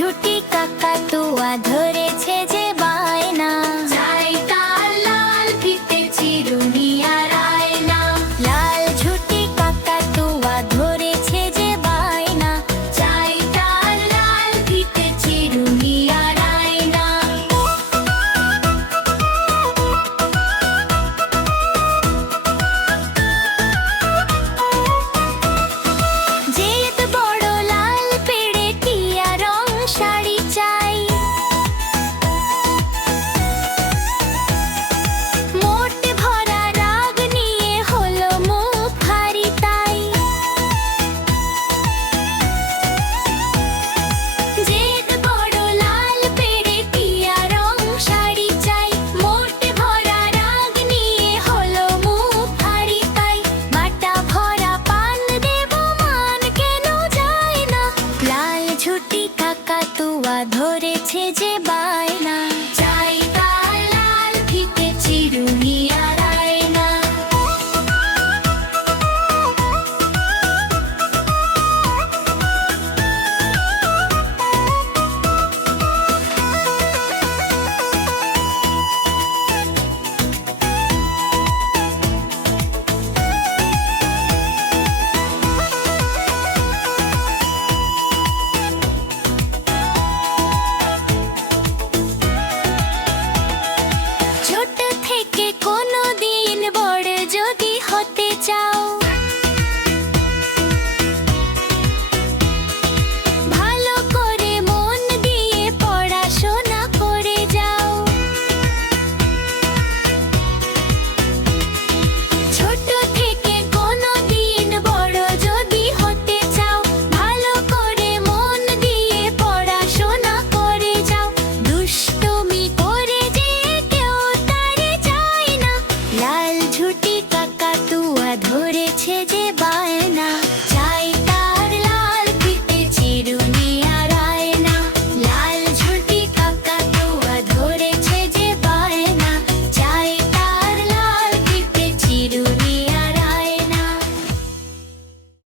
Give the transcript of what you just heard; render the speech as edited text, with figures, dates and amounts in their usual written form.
ঝুটি কাকাতুয়া ধরেছে যে বায়না, চাই তার লাল ফিতে চিরুনি আর আয়না। লাল ঝুটি কাকাতুয়া ধরেছে যে বায়না, চাই তার লাল ফিতে চিরুনি আর আয়না। জেদ বড় লাল পেড়ে টিয়া রং শাড়ি চাই, মোট ভরা রাগ নিয়ে হলো মুখ ভারী তাই। জেদ বড় লাল পেড়ে টিয়া রং শাড়ি চাই, মোট ভরা রাগ নিয়ে হলো মুখ ভারী তাই। বাটা ভরা পান দেব মান কেন যায় না, লাল ঝুটি কাকাতুয়া ধরেছে যে বায়না।